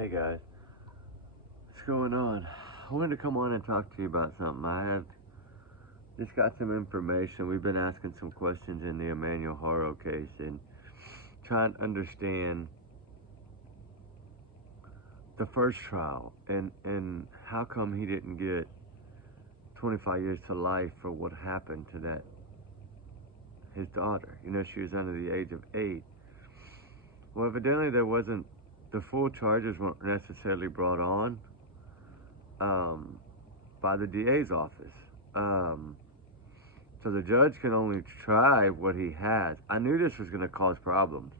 Hey guys, what's going on? I wanted to come on and talk to you about something. I have just got some information. We've been asking some questions in the Emmanuel Haro case and trying to understand the first trial and how come he didn't get 25 years to life for what happened to his daughter. You know, she was under the age of 8. Well, evidently the full charges weren't necessarily brought on by the DA's office. So the judge can only try what he has. I knew this was going to cause problems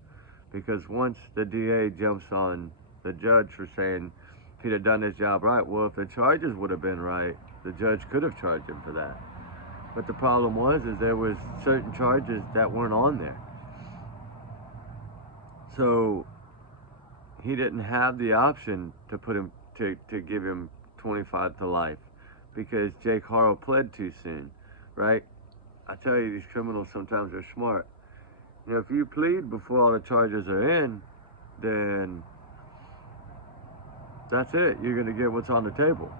because once the DA jumps on the judge for saying if he'd have done his job right, well, if the charges would have been right, the judge could have charged him for that. But the problem is there was certain charges that weren't on there. So he didn't have the option to put him to give him 25 to life because Jake Harrell pled too soon, right? I tell you, these criminals sometimes are smart. You know, if you plead before all the charges are in, then that's it. You're going to get what's on the table.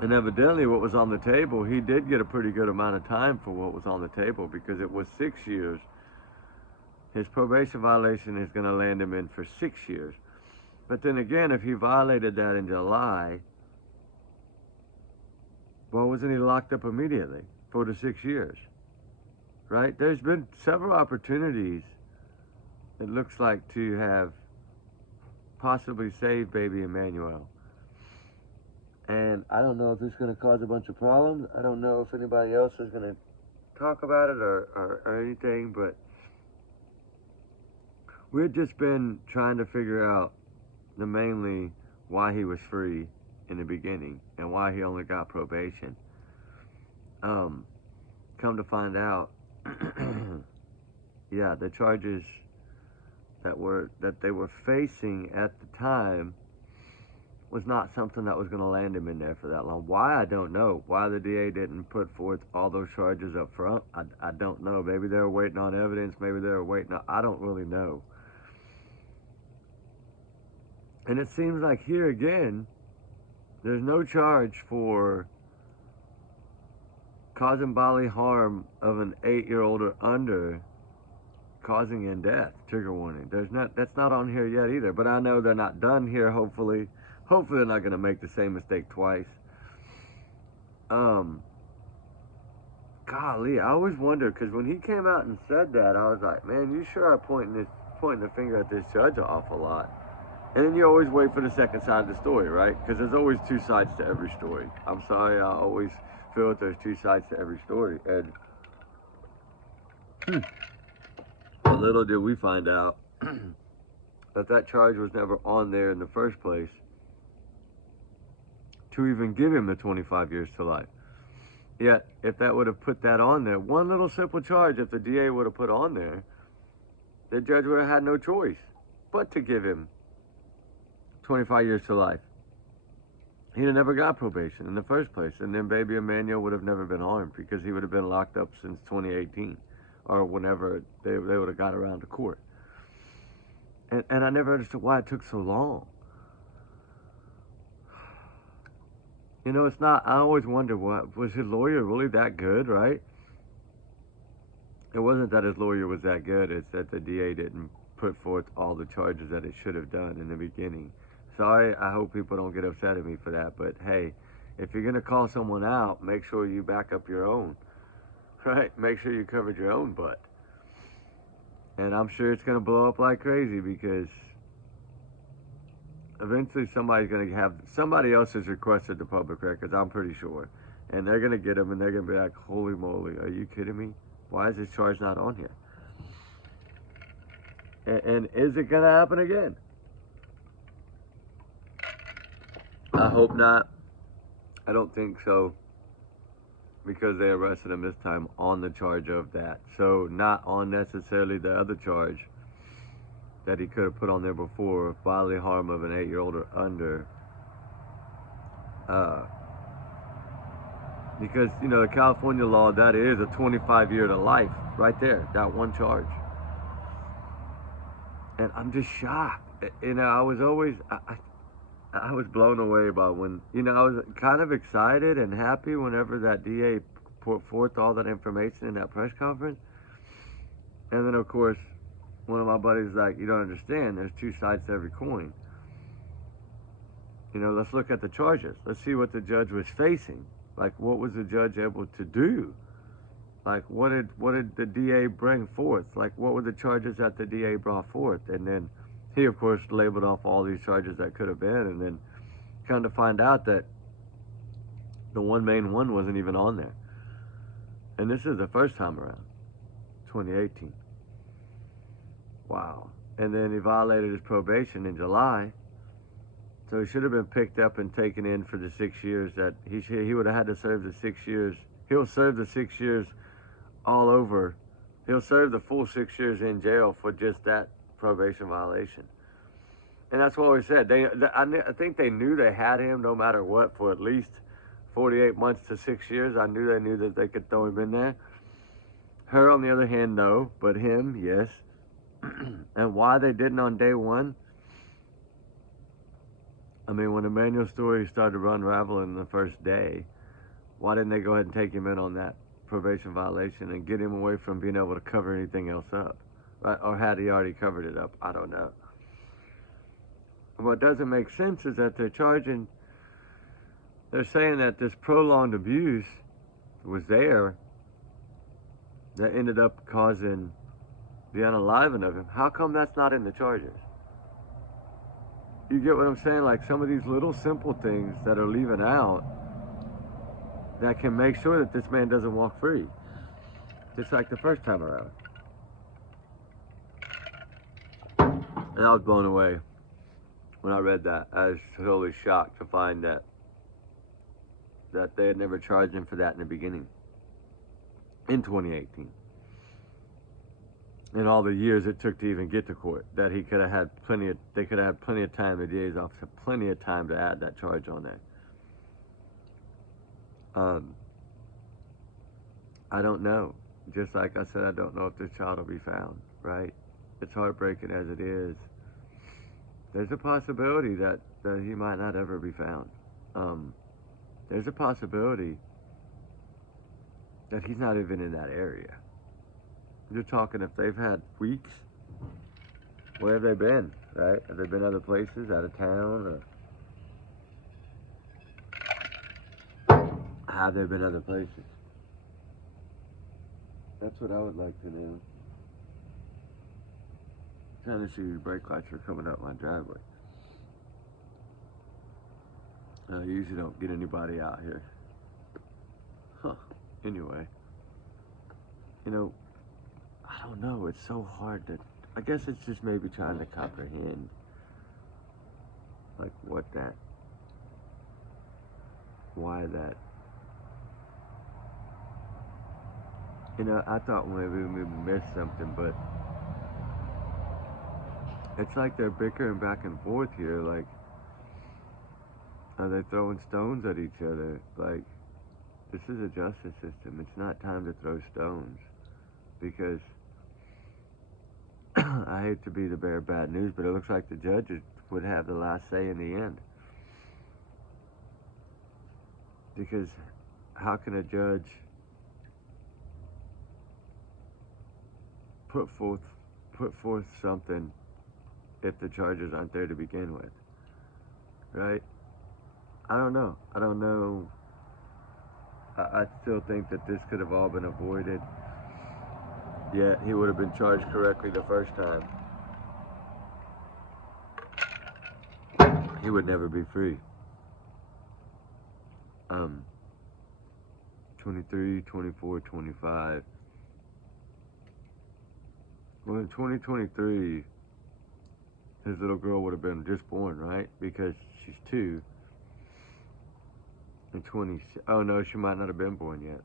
And evidently what was on the table, he did get a pretty good amount of time for what was on the table because it was 6 years. His probation violation is going to land him in for 6 years. But then again, if he violated that in July, well, wasn't he locked up immediately for the 6 years? Right? There's been several opportunities, it looks like, to have possibly saved baby Emmanuel. And I don't know if it's going to cause a bunch of problems. I don't know if anybody else is going to talk about it or anything, but we've just been trying to figure out mainly why he was free in the beginning and why he only got probation. Come to find out, yeah, the charges that they were facing at the time was not something that was going to land him in there for that long. Why, I don't know. Why the DA didn't put forth all those charges up front, I don't know. Maybe they were waiting on evidence. Maybe they were waiting on, I don't really know. And it seems like here again, there's no charge for causing bodily harm of an 8-year-old or under, causing in death. Trigger warning. That's not on here yet either. But I know they're not done here. Hopefully they're not going to make the same mistake twice. Golly, I always wonder because when he came out and said that, I was like, man, you sure are pointing the finger at this judge an awful lot. And then you always wait for the second side of the story, right? Because there's always two sides to every story. I'm sorry, I always feel that there's two sides to every story. And little did we find out that charge was never on there in the first place to even give him the 25 years to life. Yet, if that would have put that on there, one little simple charge, if the DA would have put on there, the judge would have had no choice but to give him 25 years to life. He'd have never got probation in the first place, and then baby Emmanuel would have never been harmed because he would have been locked up since 2018 or whenever they would have got around to court. And I never understood why it took so long. You know, it's not, I always wonder, what was his lawyer really that good, right? It wasn't that his lawyer was that good, it's that the DA didn't put forth all the charges that it should have done in the beginning. Sorry, I hope people don't get upset at me for that, but hey, if you're going to call someone out, make sure you back up your own, right? Make sure you covered your own butt. And I'm sure it's going to blow up like crazy because eventually somebody else has requested the public records, I'm pretty sure. And they're going to get them and they're going to be like, holy moly, are you kidding me? Why is this charge not on here? And is it going to happen again? I hope not. I don't think so. Because they arrested him this time on the charge of that. So not on necessarily the other charge that he could have put on there before, bodily harm of an 8-year-old or under. Because, you know, the California law, that is a 25-year to life right there, that one charge. And I'm just shocked I was always, I was blown away by when, I was kind of excited and happy whenever that DA put forth all that information in that press conference. And then, of course, one of my buddies was like, you don't understand, there's two sides to every coin. Let's look at the charges. Let's see what the judge was facing. Like, what was the judge able to do? Like, what did the DA bring forth? Like, what were the charges that the DA brought forth? And then he, of course, labeled off all these charges that could have been, and then come to find out that the one main one wasn't even on there. And this is the first time around, 2018. Wow. And then he violated his probation in July. So he should have been picked up and taken in for the 6 years that he would have had to serve the 6 years. He'll serve the 6 years all over. He'll serve the full 6 years in jail for just that probation violation. And that's what we said. I think they knew they had him no matter what for at least 48 months to 6 years. They knew that they could throw him in there. Her, on the other hand, no. But him, yes. And why they didn't on day one? I mean, when Emmanuel's story started to unravel the first day, why didn't they go ahead and take him in on that probation violation and get him away from being able to cover anything else up? Right? Or had he already covered it up? I don't know. What doesn't make sense is that they're saying that this prolonged abuse was there that ended up causing the unaliving of him. How come that's not in the charges? You get what I'm saying? Like, some of these little simple things that are leaving out that can make sure that this man doesn't walk free. Just like the first time around. And I was blown away when I read that. I was totally shocked to find that they had never charged him for that in the beginning. In 2018. In all the years it took to even get to court, that they could have had plenty of time, the DA's office had plenty of time to add that charge on there. I don't know. Just like I said, I don't know if this child will be found, right? It's heartbreaking as it is. There's a possibility that he might not ever be found. There's a possibility that he's not even in that area. You're talking if they've had weeks, where have they been, right? Have they been other places, out of town, or have they been other places? That's what I would like to know. I'm trying to see whose brake lights are coming up my driveway. I usually don't get anybody out here. Huh. Anyway. I don't know, it's so hard to, I guess it's just maybe trying to comprehend, like, why that, I thought maybe we missed something, but it's like they're bickering back and forth here, like, are they throwing stones at each other? Like, this is a justice system, it's not time to throw stones, because I hate to be the bearer of bad news, but it looks like the judges would have the last say in the end. Because how can a judge put forth something if the charges aren't there to begin with? Right? I don't know. I still think that this could have all been avoided. Yet he would have been charged correctly the first time. He would never be free. 23, 24, 25. Well, in 2023, his little girl would have been just born, right? Because she's 2. And oh no, she might not have been born yet.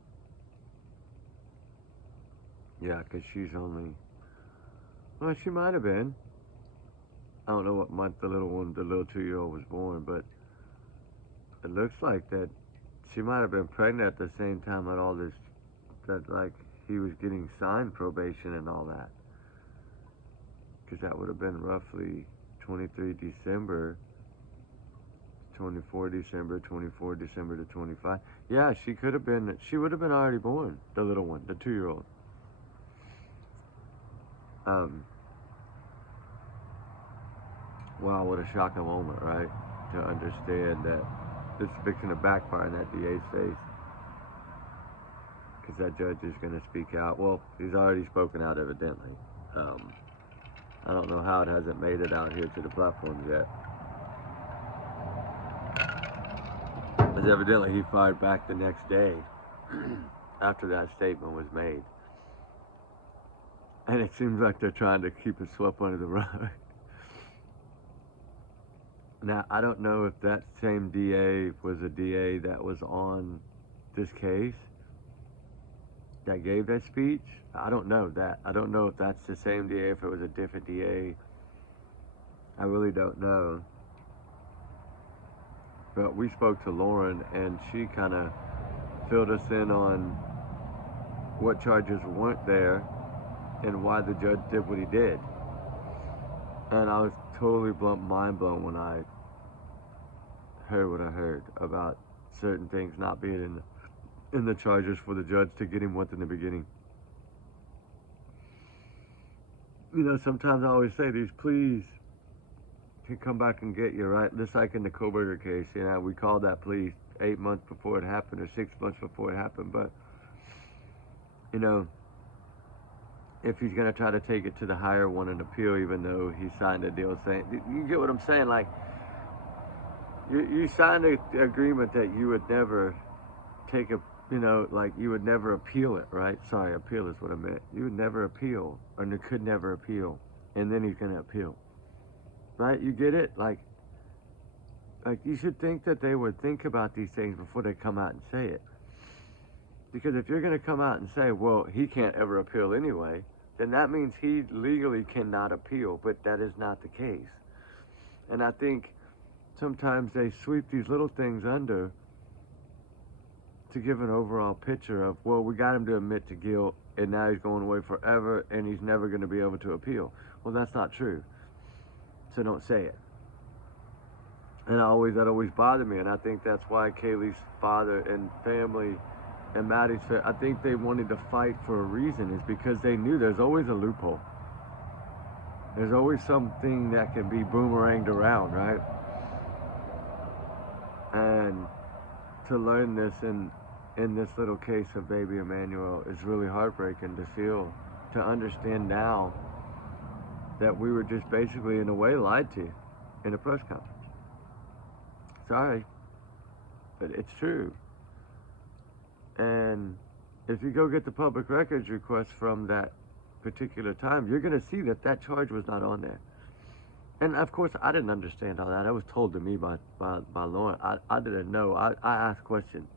Yeah, because she's only, well, she might have been. I don't know what month the little 2-year-old was born, but it looks like that she might have been pregnant at the same time that all this, that like he was getting signed probation and all that. Because that would have been roughly 23 December, 24 December, 24 December to 25. Yeah, she would have been already born, the little one, the 2-year-old. Wow, what a shocking moment, right? To understand that it's fixing to backfire in that DA's face. Because that judge is going to speak out. Well, he's already spoken out, evidently. I don't know how it hasn't made it out here to the platforms yet. Because evidently he fired back the next day after that statement was made. And it seems like they're trying to keep it swept under the rug. Now, I don't know if that same DA was a DA that was on this case that gave that speech. I don't know that. I don't know if that's the same DA, if it was a different DA. I really don't know. But we spoke to Lauren, and she kind of filled us in on what charges weren't there and why the judge did what he did. And I was totally mind blown when I heard what I heard about certain things not being in the charges for the judge to get him with in the beginning. You know, sometimes I always say these pleas can come back and get you, right? Just like in the Koberger case, you know, we called that plea 8 months before it happened or 6 months before it happened. But, you know, if he's going to try to take it to the higher one and appeal, even though he signed a deal saying, you get what I'm saying? Like, you signed an agreement that you would never take a, you know, like you would never appeal it, right? Sorry, appeal is what I meant. You would never appeal, or you could never appeal, and then he's going to appeal. Right? You get it? Like you should think that they would think about these things before they come out and say it. Because if you're going to come out and say, well, he can't ever appeal anyway, then that means he legally cannot appeal, but that is not the case. And I think sometimes they sweep these little things under to give an overall picture of, well, we got him to admit to guilt, and now he's going away forever, and he's never going to be able to appeal. Well, that's not true. So don't say it. And that always bothered me, and I think that's why Kaylee's father and family and Maddie's family, I think they wanted to fight for a reason, is because they knew there's always a loophole. There's always something that can be boomeranged around, right? And to learn this in this little case of baby Emmanuel is really heartbreaking to feel, to understand now that we were just basically, in a way, lied to in a press conference. Sorry, but it's true. And if you go get the public records request from that particular time, you're going to see that that charge was not on there. And of course, I didn't understand all that. That was told to me by Lauren. I didn't know. I asked questions.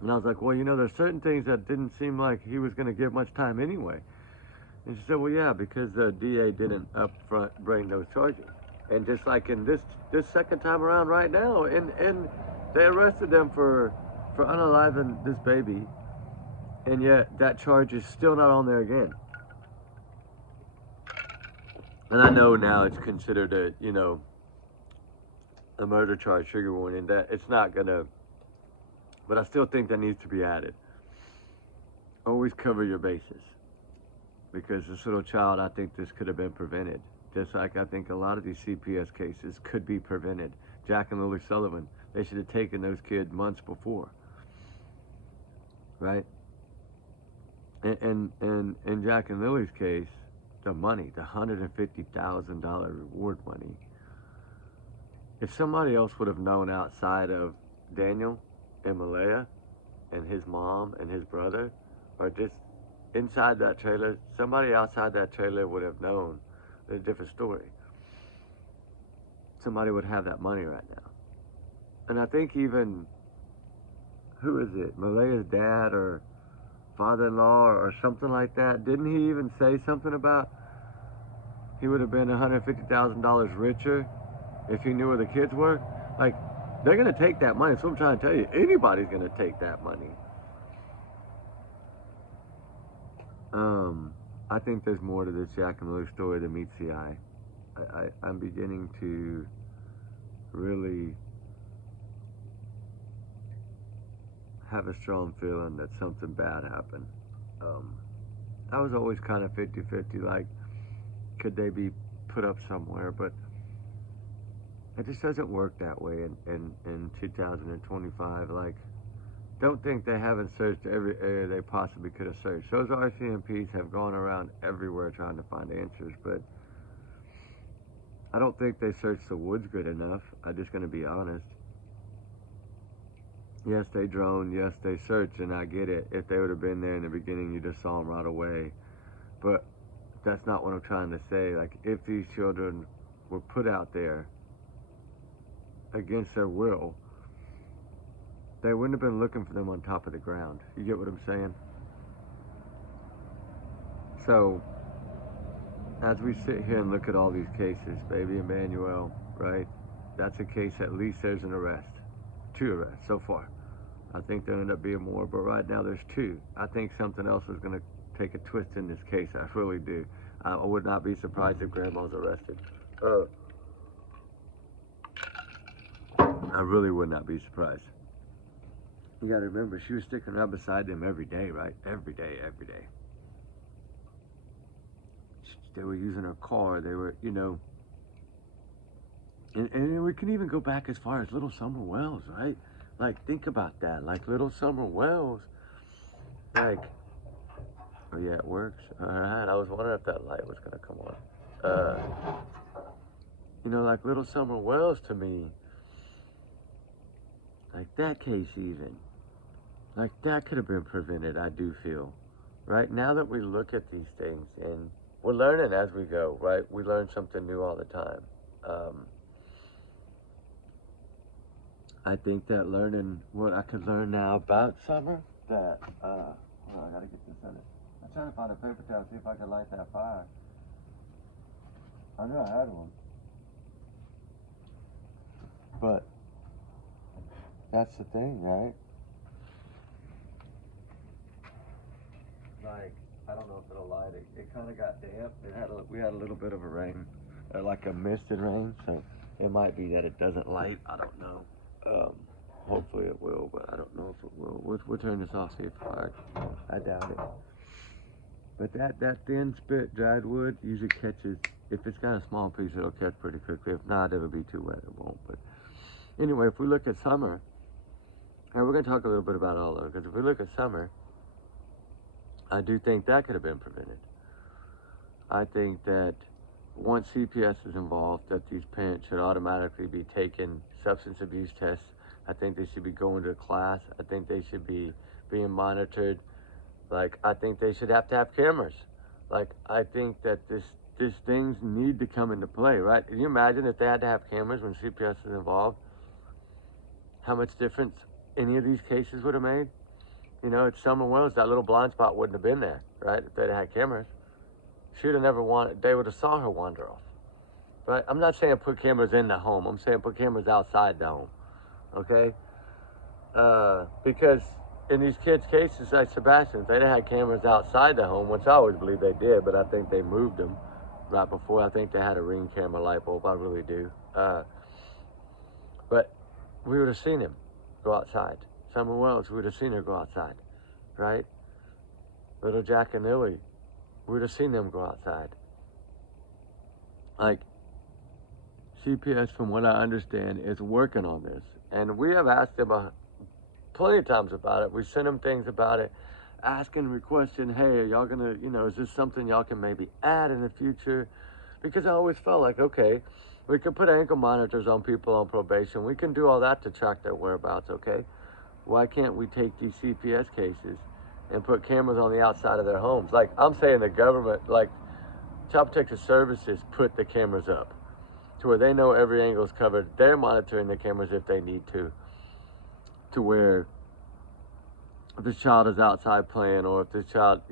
And I was like, well, you know, there's certain things that didn't seem like he was going to give much time anyway. And she said, well, yeah, because the DA didn't up front bring those charges. And just like in this second time around right now, and they arrested them for unaliving this baby, and yet that charge is still not on there again. And I know now it's considered a, you know, a murder charge, trigger warning, that it's not gonna, but I still think that needs to be added. Always cover your bases. Because this little child, I think this could have been prevented. Just like I think a lot of these CPS cases could be prevented. Jack and Lily Sullivan, they should have taken those kids months before. Right? And in Jack and Lily's case, the money, the $150,000 reward money, if somebody else would have known outside of Daniel and Malaya and his mom and his brother, or just inside that trailer, somebody outside that trailer would have known a different story. Somebody would have that money right now. And I think even, who is it, Malaya's dad or father-in-law or something like that, didn't he even say something about he would have been $150,000 richer if he knew where the kids were? Like, they're going to take that money. That's what I'm trying to tell you. Anybody's going to take that money. I think there's more to this Jack and Lily story than meets the eye. I'm beginning to really have a strong feeling that something bad happened. Um, I was always kind of 50-50, like, could they be put up somewhere? But it just doesn't work that way in 2025. Like, don't think they haven't searched every area they possibly could have searched. Those RCMPs have gone around everywhere trying to find answers, but I don't think they searched the woods good enough. I'm just going to be honest. Yes, they drone. Yes, they searched, and I get it. If they would have been there in the beginning, you just saw them right away. But that's not what I'm trying to say. Like, if these children were put out there against their will, they wouldn't have been looking for them on top of the ground. You get what I'm saying? So, as we sit here and look at all these cases, baby Emmanuel, right? That's a case, at least there's an arrest. 2 arrests so far. I think there'll end up being more, but right now there's 2. I think something else is going to take a twist in this case. I really do. I would not be surprised if grandma's arrested. I really would not be surprised. You got to remember, she was sticking around beside them every day, right? Every day, every day. They were using her car. They were, and we can even go back as far as Little Summer Wells, right? Like, think about that. Like, Little Summer Wells, like, oh yeah, it works. All right, I was wondering if that light was gonna come on. Like Little Summer Wells, to me, like that case even, like that could have been prevented, I do feel. Right, now that we look at these things, and we're learning as we go, right? We learn something new all the time. I think that learning what I could learn now about summer, that, hold on, I gotta get this in it. I'm trying to find a paper towel, see if I can light that fire. I knew I had one. But that's the thing, right? Like, I don't know if it'll light it. It kind of got damp. We had a little bit of a rain, like a misted rain, so it might be that it doesn't light. I don't know. Hopefully it will, but I don't know if it will. We'll turn this off, see if I doubt it. But that thin spit dried wood usually catches. If it's got a small piece, it'll catch pretty quickly. If not, it'll be too wet. It won't. But anyway, if we look at summer, and we're going to talk a little bit about all of it, because if we look at summer, I do think that could have been prevented. I think that once CPS is involved, that these parents should automatically be taking substance abuse tests. I think they should be going to class. I think they should be being monitored. Like, I think they should have to have cameras. Like, I think that these things need to come into play, right? Can you imagine if they had to have cameras when CPS is involved? How much difference any of these cases would have made? It's Summer Wells, that little blind spot wouldn't have been there, right? If they'd had cameras. She would have never they would have saw her wander off. Right? I'm not saying put cameras in the home. I'm saying put cameras outside the home. Okay? Because in these kids' cases, like Sebastian, if they'd had cameras outside the home, which I always believe they did, but I think they moved them right before. I think they had a Ring camera light bulb. I really do. But we would have seen him go outside. Summer Wells, we would have seen her go outside. Right? Little Jack and Lily, we would have seen them go outside. Like, CPS, from what I understand, is working on this. And we have asked them plenty of times about it. We sent them things about it, asking, requesting, hey, are y'all gonna, is this something y'all can maybe add in the future? Because I always felt like, okay, we can put ankle monitors on people on probation. We can do all that to track their whereabouts, okay? Why can't we take these CPS cases and put cameras on the outside of their homes? Like, I'm saying the government, like Child Protective Services, put the cameras up to where they know every angle is covered. They're monitoring the cameras if they need to where if this child is outside playing, or if this child,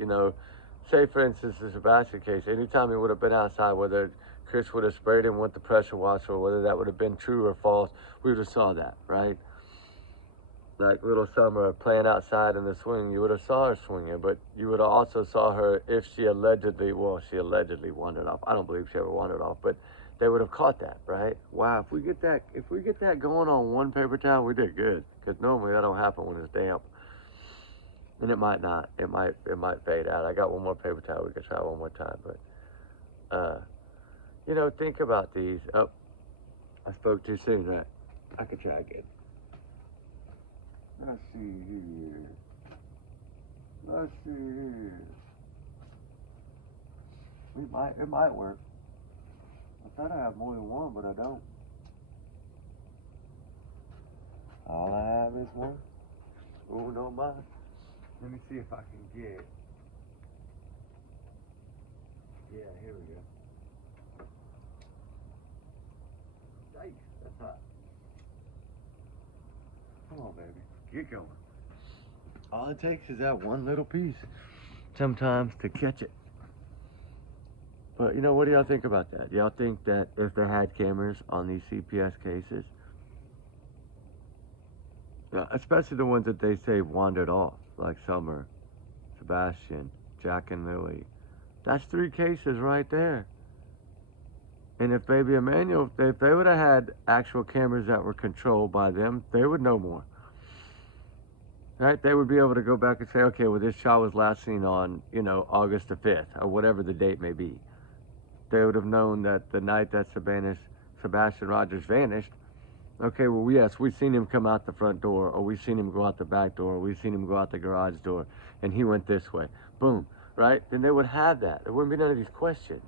say for instance the Sebastian case, anytime he would have been outside, whether Chris would have sprayed him with the pressure washer, or whether that would have been true or false, we would have saw that, right? Like Little Summer playing outside in the swing, you would have saw her swinging, but you would have also saw her if she allegedly wandered off. I don't believe she ever wandered off, but they would have caught that, right? Wow, if we get that going on one paper towel, we did good. Because normally that don't happen when it's damp. And it might not. It might fade out. I got one more paper towel we could try one more time, but you know, think about these. Oh, I spoke too soon, right? I could try again. Let's see here. It might work. I thought I have more than one, but I don't. All I have is one. Oh, no, mine. Let me see if I can get. Yeah, here we go. Yikes, that's hot. Come on, baby. Get going. All it takes is that one little piece sometimes to catch it. But, you know, what do y'all think about that? Y'all think that if they had cameras on these CPS cases, especially the ones that they say wandered off, like Summer, Sebastian, Jack and Lily, that's 3 cases right there. And if Baby Emmanuel, if they would have had actual cameras that were controlled by them, they would know more. Right? They would be able to go back and say, okay, well, this child was last seen on, you know, August the 5th, or whatever the date may be. They would have known that the night that Sebastian Rogers vanished, okay, well, yes, we've seen him come out the front door, or we've seen him go out the back door, or we've seen him go out the garage door, and he went this way. Boom, right? Then they would have that. There wouldn't be none of these questions.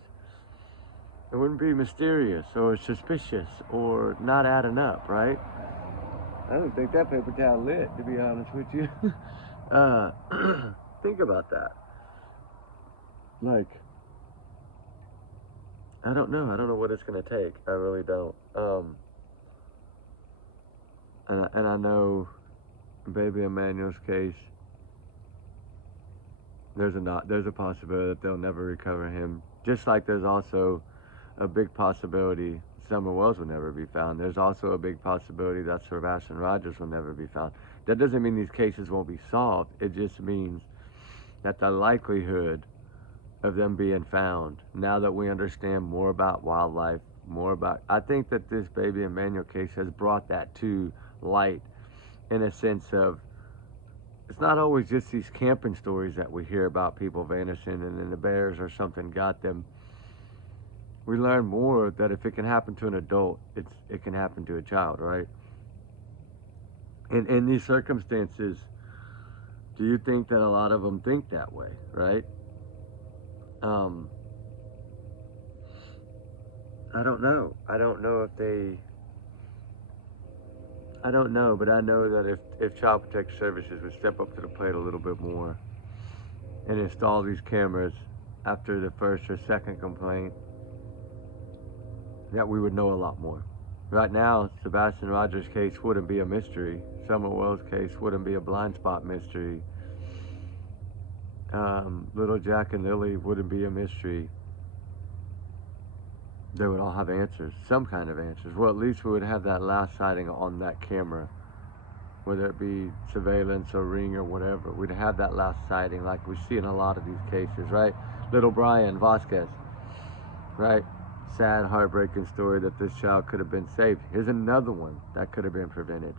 It wouldn't be mysterious or suspicious or not adding up, right? I don't think that paper towel lit, to be honest with you. Think about that. Like, I don't know. I don't know what it's going to take. I really don't. And I know Baby Emmanuel's case, there's a possibility that they'll never recover him. Just like there's also a big possibility Summer Wells will never be found. There's also a big possibility that Sebastian Rogers will never be found. That doesn't mean these cases won't be solved. It just means that the likelihood of them being found, now that we understand more about wildlife, I think that this Baby Emmanuel case has brought that to light, in a sense of, it's not always just these camping stories that we hear about people vanishing and then the bears or something got them. We learn more that if it can happen to an adult, it can happen to a child, right? And in these circumstances, do you think that a lot of them think that way, right? I don't know. I don't know, but I know that if Child Protective Services would step up to the plate a little bit more and install these cameras after the first or second complaint, that we would know a lot more. Right now, Sebastian Rogers' case wouldn't be a mystery. Summer Wells' case wouldn't be a blind spot mystery. Little Jack and Lily wouldn't be a mystery. They would all have answers, some kind of answers. Well, at least we would have that last sighting on that camera, whether it be surveillance or Ring or whatever. We'd have that last sighting like we see in a lot of these cases, right? Little Brian Vasquez, right? Sad, heartbreaking story that this child could have been saved. Here's another one that could have been prevented.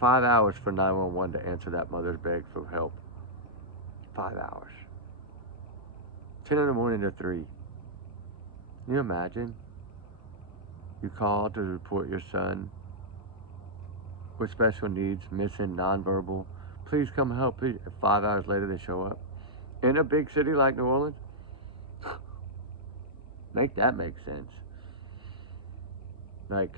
5 hours for 911 to answer that mother's beg for help. 5 hours. 10 in the morning to 3. Can you imagine? You call to report your son with special needs, missing, nonverbal. Please come help. Please. 5 hours later, they show up. In a big city like New Orleans? Make that make sense. Like,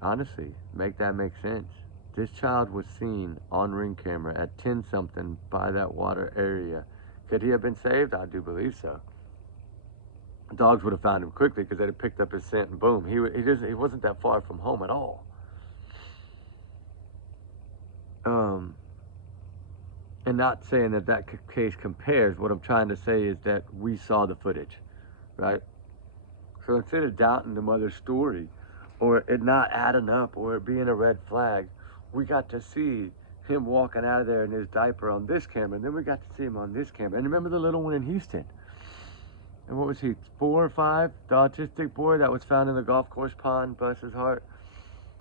honestly, make that make sense. This child was seen on Ring camera at 10-something by that water area. Could he have been saved? I do believe so. Dogs would have found him quickly because they'd have picked up his scent and boom. He wasn't that far from home at all. And not saying that case compares. What I'm trying to say is that we saw the footage, right? So instead of doubting the mother's story or it not adding up or it being a red flag, we got to see him walking out of there in his diaper on this camera, and then we got to see him on this camera. And remember the little one in Houston? And what was he, 4 or 5? The autistic boy that was found in the golf course pond, bless his heart.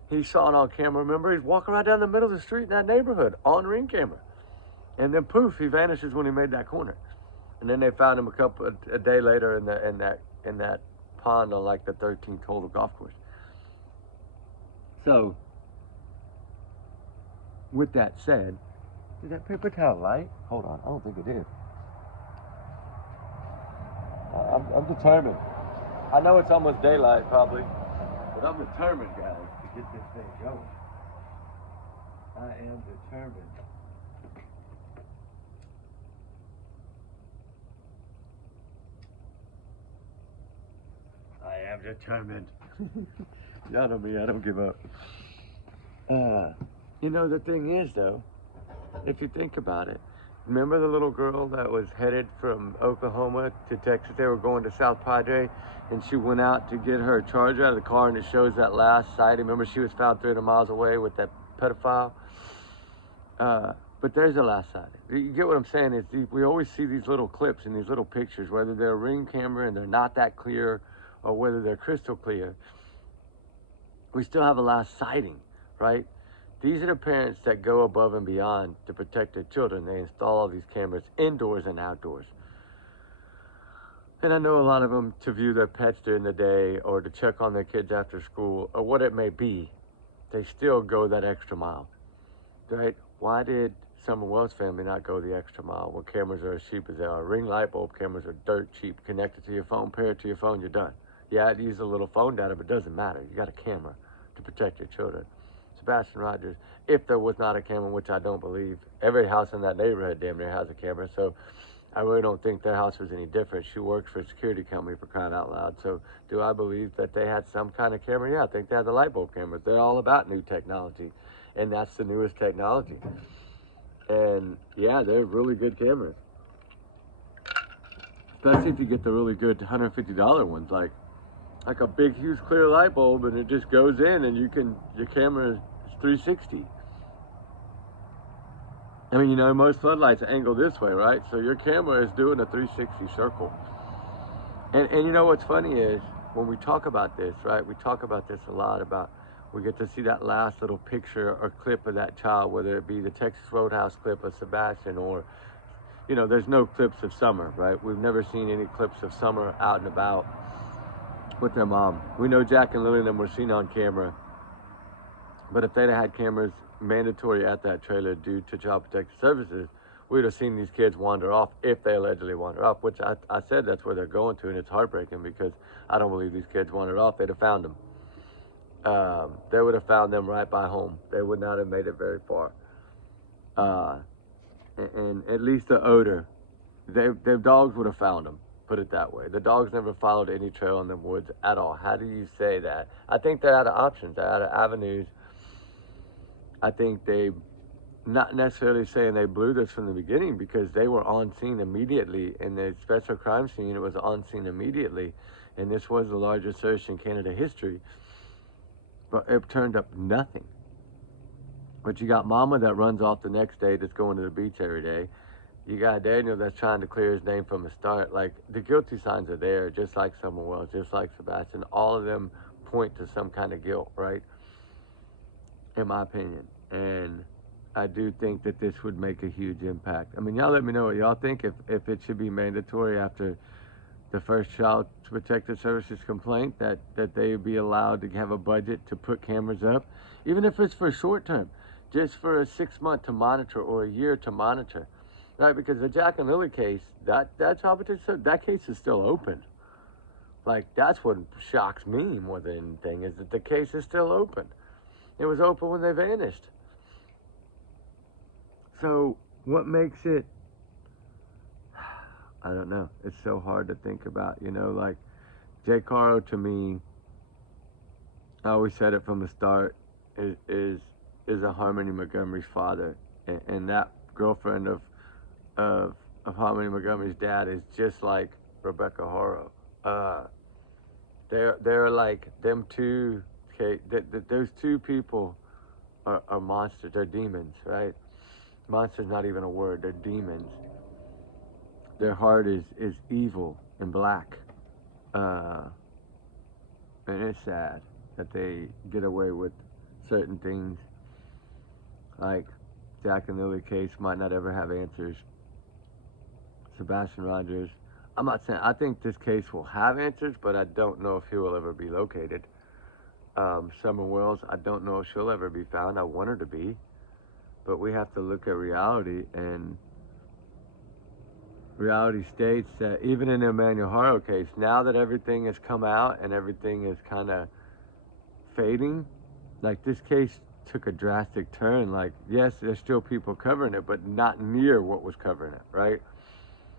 He saw it on camera. Remember, he's walking right down the middle of the street in that neighborhood on Ring camera. And then poof, he vanishes when he made that corner. And then they found him a day later in that pond on like the 13th hole of the golf course. So, with that said, is that paper towel light? Hold on, I don't think it is. I'm determined. I know it's almost daylight probably, but I'm determined, guys, to get this thing going. I am determined. I am determined. Y'all know me, I don't give up. You know, the thing is, though, if you think about it, remember the little girl that was headed from Oklahoma to Texas? They were going to South Padre, and she went out to get her charger out of the car, and it shows that last sighting. Remember, she was found 300 miles away with that pedophile? But there's the last sighting. You get what I'm saying? Is we always see these little clips and these little pictures, whether they're a Ring camera and they're not that clear, or whether they're crystal clear. We still have a last sighting, right? These are the parents that go above and beyond to protect their children. They install all these cameras indoors and outdoors. And I know a lot of them to view their pets during the day or to check on their kids after school or what it may be. They still go that extra mile, right? Why did Summer Wells' family not go the extra mile where cameras are as cheap as they are? Ring light bulb cameras are dirt cheap. Connect it to your phone, pair it to your phone, you're done. Yeah, I'd use a little phone data, but it doesn't matter. You got a camera to protect your children. Sebastian Rogers, if there was not a camera, which I don't believe, every house in that neighborhood damn near has a camera, so I really don't think their house was any different. She works for a security company, for crying out loud. So do I believe that they had some kind of camera? Yeah, I think they had the light bulb cameras. They're all about new technology, and that's the newest technology. And yeah, they're really good cameras, especially if you get the really good $150 ones, like a big, huge, clear light bulb, and it just goes in, and your camera is 360. I mean, you know, most floodlights angle this way, right? So your camera is doing a 360 circle. And you know what's funny is, when we talk about this, right, we talk about this a lot, about we get to see that last little picture or clip of that child, whether it be the Texas Roadhouse clip of Sebastian or, you know, there's no clips of Summer, right? We've never seen any clips of Summer out and about with their mom. We know Jack and Lily and them were seen on camera, but if they'd had cameras mandatory at that trailer due to Child Protective Services, we'd have seen these kids wander off, if they allegedly wander off, which I said that's where they're going to, and it's heartbreaking because I don't believe these kids wandered off. They'd have found them. They would have found them right by home. They would not have made it very far. And at least the odor, their dogs would have found them. Put it that way. The dogs never followed any trail in the woods at all. How do you say that? I think they're out of options. They're out of avenues. I think they, not necessarily saying they blew this from the beginning, because they were on scene immediately. In the special crime scene, it was on scene immediately. And this was the largest search in Canada history. But it turned up nothing. But you got Mama that runs off the next day, that's going to the beach every day. You got Daniel that's trying to clear his name from the start. Like, the guilty signs are there, just like Summer Wells, just like Sebastian. All of them point to some kind of guilt, right? In my opinion. And I do think that this would make a huge impact. I mean, y'all let me know what y'all think, if it should be mandatory after the first Child Protective Services complaint, that they be allowed to have a budget to put cameras up, even if it's for short term, just for a 6 month to monitor or a year to monitor. Right, because the Jack and Lily case, that Child Protective, that case is still open. Like, that's what shocks me more than anything, is that the case is still open. It was open when they vanished. So, what makes it, I don't know. It's so hard to think about, you know, like, Jay Caro, to me, I always said it from the start, is a Harmony Montgomery's father. And that girlfriend of Harmony Montgomery's dad is just like Rebecca Horo. They're like them two. Okay, those two people are monsters. They're demons, right? Monster's not even a word. They're demons. Their heart is evil. and black. And it's sad that they get away with certain things. Like Jack and Lily case might not ever have answers. Sebastian Rogers, I'm not saying, I think this case will have answers, but I don't know if he will ever be located. Summer Wells, I don't know if she'll ever be found. I want her to be. But we have to look at reality, and reality states that even in the Emmanuel Haro case, now that everything has come out and everything is kind of fading, like this case took a drastic turn. Like, yes, there's still people covering it, but not near what was covering it, right?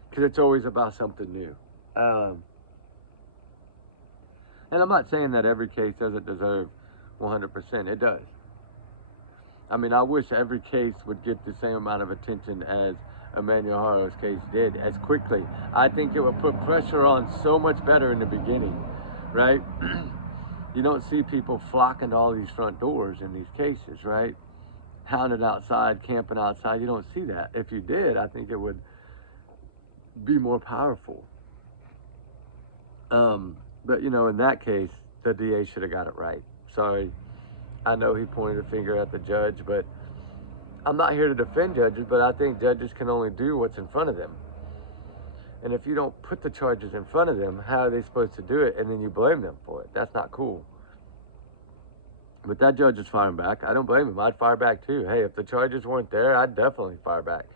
Because it's always about something new. And I'm not saying that every case doesn't deserve 100%. It does. I mean, I wish every case would get the same amount of attention as Emmanuel Haro's case did, as quickly. I think it would put pressure on so much better in the beginning, right? You don't see people flocking to all these front doors in these cases, right? Hounded outside, camping outside. You don't see that. If you did, I think it would be more powerful. But, you know, in that case, the DA should have got it right. Sorry. I know he pointed a finger at the judge, but I'm not here to defend judges, but I think judges can only do what's in front of them. And if you don't put the charges in front of them, how are they supposed to do it? And then you blame them for it. That's not cool. But that judge is firing back. I don't blame him. I'd fire back too. Hey, if the charges weren't there, I'd definitely fire back.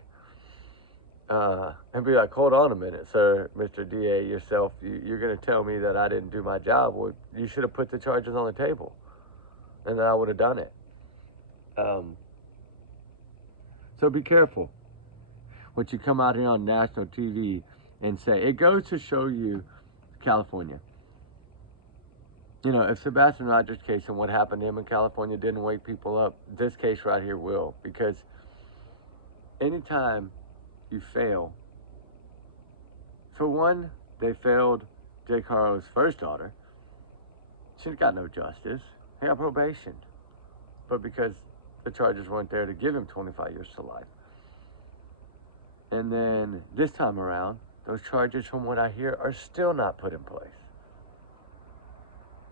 And be like, hold on a minute, sir, Mr. DA, yourself, you're going to tell me that I didn't do my job. Well, you should have put the charges on the table, and then I would have done it. So be careful when you come out here on national TV and say, it goes to show you California. You know, if Sebastian Rogers' case and what happened to him in California didn't wake people up, this case right here will. Because anytime you fail, for one, they failed Jake Haro's first daughter. She got no justice. He got probation. But because the charges weren't there to give him 25 years to life. And then this time around, those charges, from what I hear, are still not put in place.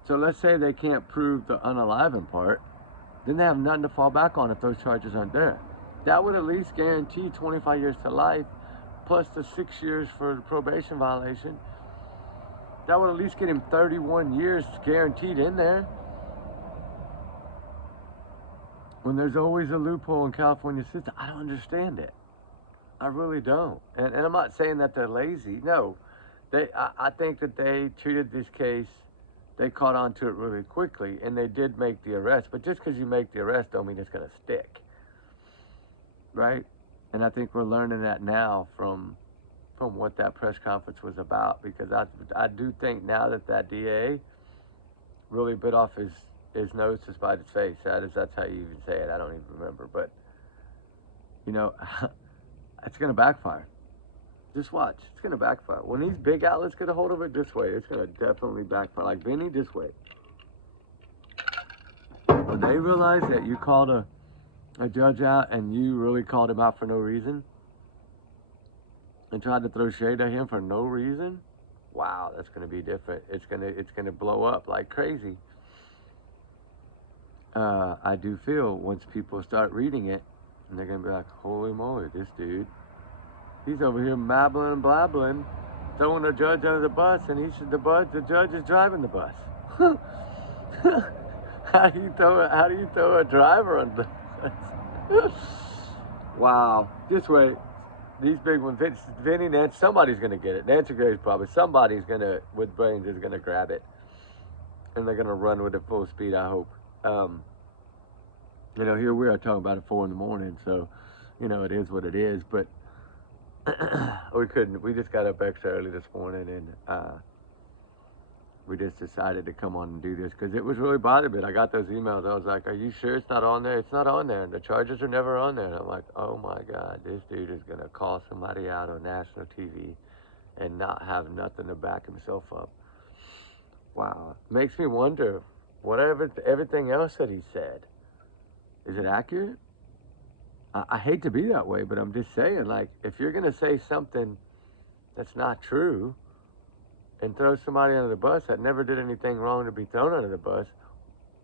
So let's say they can't prove the unaliving part, then they have nothing to fall back on if those charges aren't there. That would at least guarantee 25 years to life, plus the 6 years for the probation violation. That would at least get him 31 years guaranteed in there. When there's always a loophole in California system, I don't understand it. I really don't. And I'm not saying that they're lazy. No, I think that they treated this case, they caught on to it really quickly, and they did make the arrest. But just because you make the arrest don't mean it's going to stick, right? And I think we're learning that now from what that press conference was about, because I do think now that DA really bit off his nose to spite his face. That's how you even say it. I don't even remember. But, you know, it's going to backfire. Just watch. It's going to backfire. When these big outlets get a hold of it, this way, it's going to definitely backfire. Like Benny, this way. When they realize that you called a judge out and you really called him out for no reason and tried to throw shade at him for no reason, wow, that's going to be different. It's going to blow up like crazy. I do feel once people start reading it, and they're going to be like, holy moly, this dude, he's over here mabbling and blabbling, throwing a judge under the bus, and the judge is driving the bus. How do you throw a driver under the bus? Wow. This way, these big ones, Vinny, Nancy, somebody's going to get it. Nancy Graves probably. Somebody's going to, with brains, is going to grab it. And they're going to run with it full speed, I hope. You know, here we are talking about it 4 a.m, so, you know, it is what it is. But we just got up extra early this morning, and we just decided to come on and do this because it was really bothering me. I got those emails. I was like, are you sure it's not on there? It's not on there. And the charges are never on there. And I'm like, oh my God, this dude is going to call somebody out on national TV and not have nothing to back himself up. Wow. Makes me wonder, whatever everything else that he said, is it accurate? I hate to be that way, but I'm just saying, like, if you're going to say something that's not true, and throw somebody under the bus that never did anything wrong to be thrown under the bus,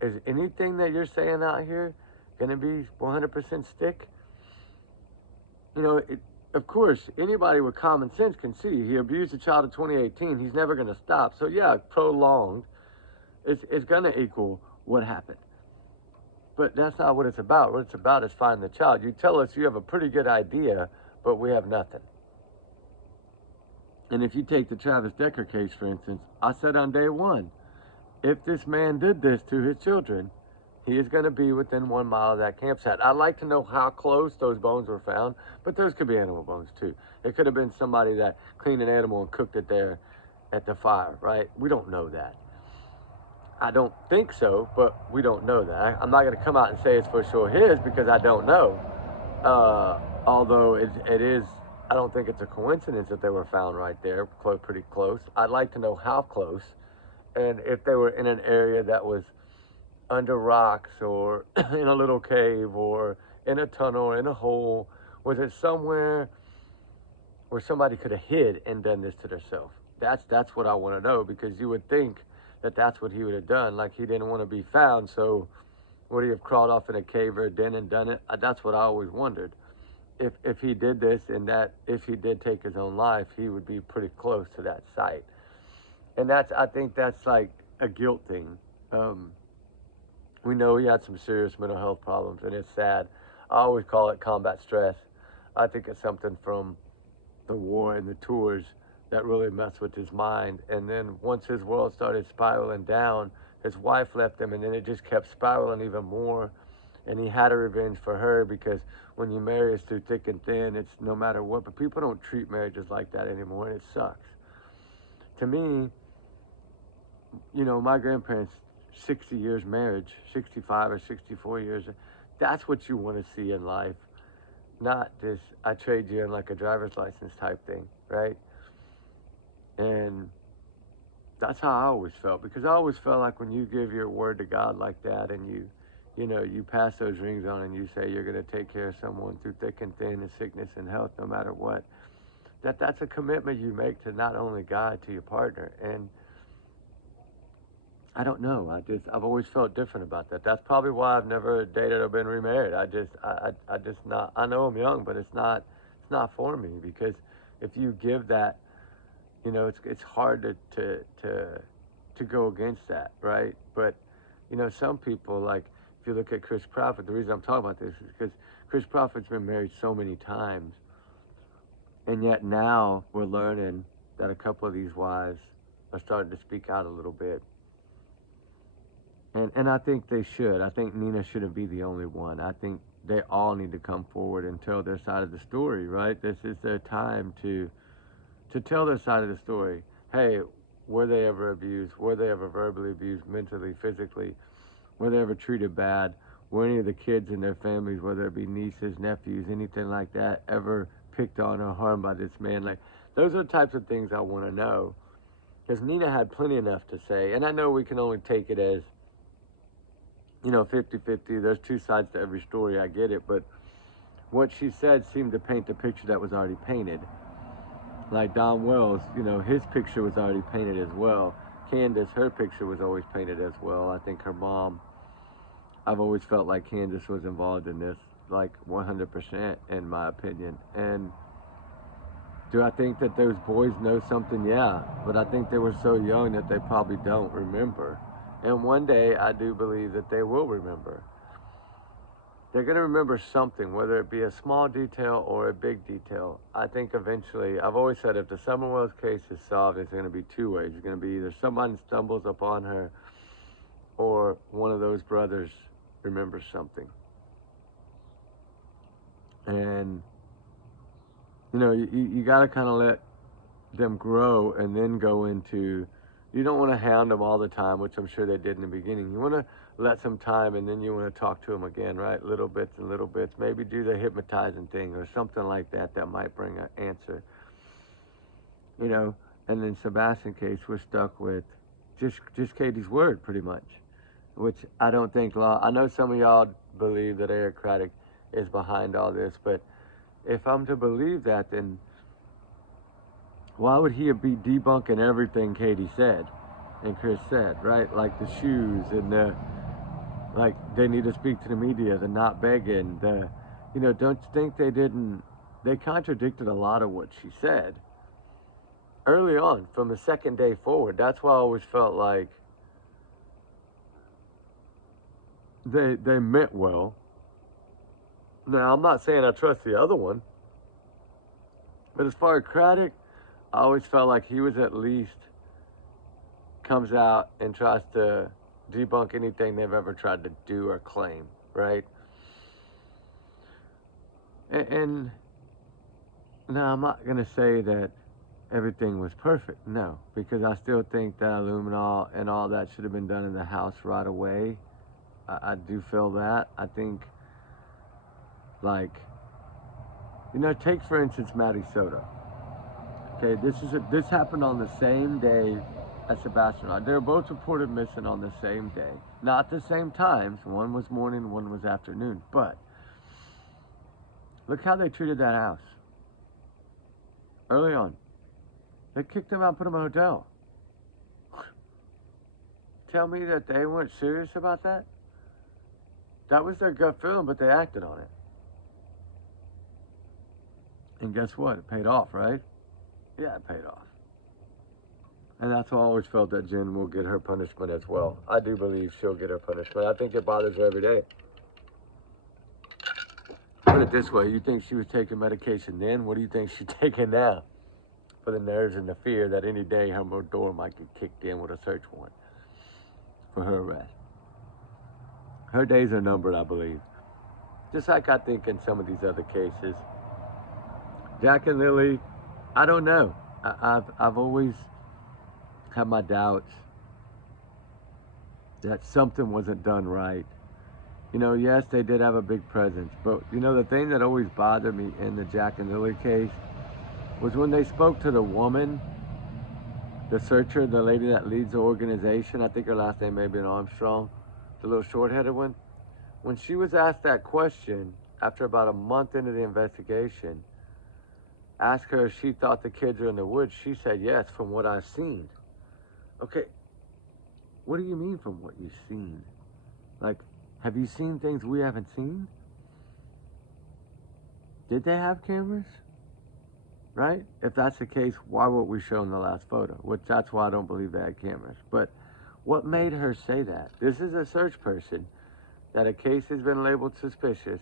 is anything that you're saying out here going to be 100% stick? You know, of course, anybody with common sense can see he abused a child in 2018. He's never going to stop. So, yeah, prolonged, it's going to equal what happened. But that's not what it's about. What it's about is finding the child. You tell us you have a pretty good idea, but we have nothing. And if you take the Travis Decker case, for instance, I said on day one, if this man did this to his children, he is going to be within 1 mile of that campsite. I'd like to know how close those bones were found, but those could be animal bones too. It could have been somebody that cleaned an animal and cooked it there at the fire, right? We don't know that. I don't think so, but we don't know that. I'm not going to come out and say it's for sure his because I don't know. Although it is, I don't think it's a coincidence that they were found right there, pretty close. I'd like to know how close, and if they were in an area that was under rocks or in a little cave or in a tunnel or in a hole. Was it somewhere where somebody could have hid and done this to themselves? That's what I want to know, because you would think that that's what he would have done. Like, he didn't want to be found, so would he have crawled off in a cave or a den and done it? That's what I always wondered. If he did this, and that if he did take his own life, he would be pretty close to that site. And I think that's like a guilt thing. We know he had some serious mental health problems, and it's sad. I always call it combat stress. I think it's something from the war and the tours that really messed with his mind. And then once his world started spiraling down, his wife left him, and then it just kept spiraling even more. And he had a revenge for her, because when you marry us through thick and thin, it's no matter what. But people don't treat marriages like that anymore, and it sucks. To me, you know, my grandparents, 60 years marriage, 65 or 64 years, that's what you want to see in life. Not this, I trade you in like a driver's license type thing, right? And that's how I always felt, because I always felt like when you give your word to God like that, and you pass those rings on, and you say you're going to take care of someone through thick and thin, and sickness and health, no matter what, that's a commitment you make to not only God, to your partner. And I don't know. I've always felt different about that. That's probably why I've never dated or been remarried. I just not. I know I'm young, but it's not for me, because if you give that, it's hard to go against that, right? But some people, like, if you look at Chris Prophet, the reason I'm talking about this is because Chris Prophet's been married so many times, and yet now we're learning that a couple of these wives are starting to speak out a little bit. And I think they should. I think Nina shouldn't be the only one. I think they all need to come forward and tell their side of the story, right? This is their time to tell their side of the story. Hey, were they ever abused? Were they ever verbally abused, mentally, physically? Were they ever treated bad? Were any of the kids in their families, whether it be nieces, nephews, anything like that, ever picked on or harmed by this man? Like, those are the types of things I want to know. Because Nina had plenty enough to say. And I know we can only take it as 50-50. There's two sides to every story. I get it. But what she said seemed to paint the picture that was already painted. Like Don Wells, his picture was already painted as well. Candace, her picture was always painted as well. I think her mom, I've always felt like Candace was involved in this, like 100% in my opinion. And do I think that those boys know something? Yeah. But I think they were so young that they probably don't remember. And one day, I do believe that they will remember. They're going to remember something, whether it be a small detail or a big detail. I think eventually, I've always said, if the Summerwells case is solved, it's going to be two ways. It's going to be either someone stumbles upon her, or one of those brothers remembers something. And, you got to kind of let them grow, and then go into, you don't want to hound them all the time, which I'm sure they did in the beginning. You want to let some time, and then you want to talk to them again, right? Little bits and little bits. Maybe do the hypnotizing thing or something like that might bring an answer. And then Sebastian case, we're stuck with just Katie's word, pretty much, which I don't think I know some of y'all believe that Eric Craddock is behind all this, but if I'm to believe that, then why would he be debunking everything Katie said and Chris said, right? Like the shoes and the, like they need to speak to the media, the not begging, the, you know, don't you think they contradicted a lot of what she said early on from the second day forward. That's why I always felt like they meant well. Now, I'm not saying I trust the other one, but as far as Craddock, I always felt like he was at least comes out and tries to debunk anything they've ever tried to do or claim, right? And now I'm not going to say that everything was perfect, no, because I still think that aluminol and all that should have been done in the house right away. I do feel that. I think, like, you know, take for instance Maddie Soto. Okay, this happened on the same day as Sebastian. They were both reported missing on the same day, not the same times. One was morning, one was afternoon. But look how they treated that house early on. They kicked them out, put them in a hotel. Tell me that they weren't serious about that? That was their gut feeling, but they acted on it. And guess what? It paid off, right? Yeah, it paid off. And that's why I always felt that Jen will get her punishment as well. I do believe she'll get her punishment. I think it bothers her every day. Put it this way, you think she was taking medication then? What do you think she's taking now? For the nerves and the fear that any day her door might get kicked in with a search warrant for her arrest. Her days are numbered, I believe. Just like I think in some of these other cases. Jack and Lily, I don't know. I've always had my doubts that something wasn't done right. You know, yes, they did have a big presence, but you know, the thing that always bothered me in the Jack and Lily case was when they spoke to the woman, the searcher, the lady that leads the organization. I think her last name may have been Armstrong, the little short-headed one. When she was asked that question after about a month into the investigation, asked her if she thought the kids were in the woods, she said yes, from what I've seen. Okay, what do you mean from what you've seen? Like, have you seen things we haven't seen? Did they have cameras? Right? If that's the case, why weren't we shown the last photo? Which that's why I don't believe they had cameras. But what made her say that? This is a search person that a case has been labeled suspicious.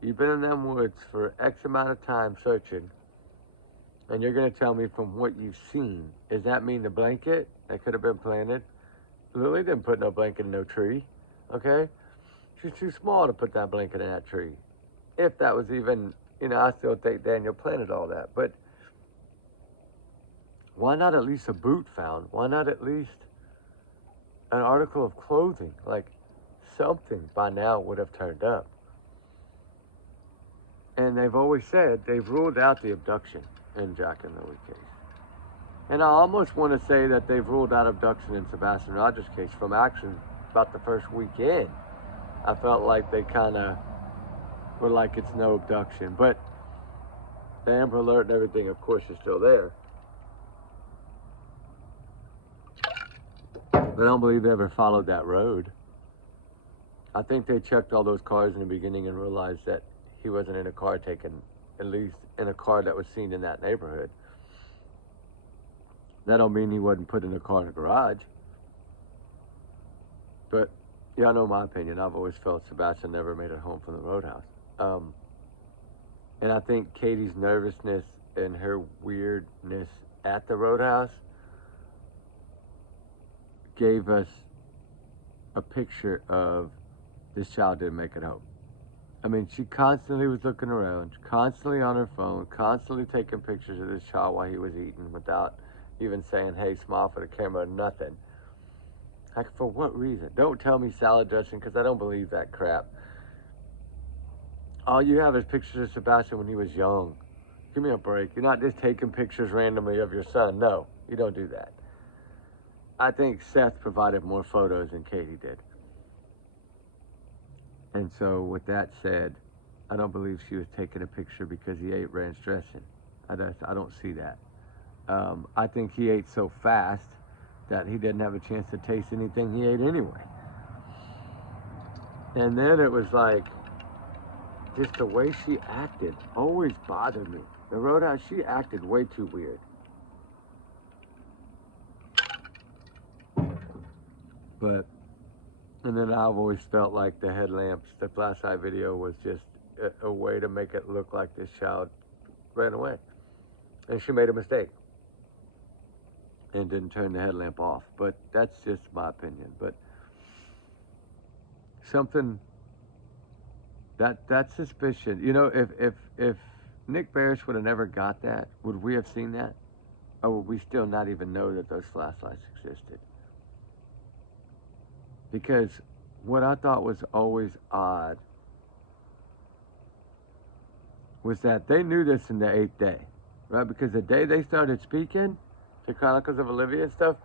You've been in them woods for X amount of time searching, and you're going to tell me from what you've seen. Does that mean the blanket that could have been planted? Lily didn't put no blanket in no tree, okay? She's too small to put that blanket in that tree. If that was even, you know, I still think Daniel planted all that. But why not at least a boot found? Why not at least an article of clothing? Like, something by now would have turned up. And they've always said they've ruled out the abduction in Jack and Lily case. And I almost want to say that they've ruled out abduction in Sebastian Rogers' case from action about the first weekend. I felt like they kind of were like it's no abduction. But the Amber Alert and everything, of course, is still there. But I don't believe they ever followed that road. I think they checked all those cars in the beginning and realized that he wasn't in a car taken, at least in a car that was seen in that neighborhood. That don't mean he wasn't put in a car in a garage. But, yeah, I know my opinion. I've always felt Sebastian never made it home from the roadhouse. And I think Katie's nervousness and her weirdness at the roadhouse gave us a picture of this child didn't make it home. I mean, she constantly was looking around, constantly on her phone, constantly taking pictures of this child while he was eating without even saying, hey, smile for the camera, nothing. Like, for what reason? Don't tell me salad dressing, because I don't believe that crap. All you have is pictures of Sebastian when he was young. Give me a break. You're not just taking pictures randomly of your son. No, you don't do that. I think Seth provided more photos than Katie did. And so with that said, I don't believe she was taking a picture because he ate ranch dressing. I don't see that. I think he ate so fast that he didn't have a chance to taste anything he ate anyway. And then it was like, just the way she acted always bothered me. The Roadhouse, she acted way too weird. But, and then I've always felt like the headlamps, the flashlight video was just a way to make it look like this child ran away. And she made a mistake and didn't turn the headlamp off. But that's just my opinion. But something, that suspicion, you know, if Nick Barris would have never got that, would we have seen that? Or would we still not even know that those flashlights existed? Because what I thought was always odd was that they knew this in the 8th day, right? Because the day they started speaking to Chronicles of Olivia and stuff,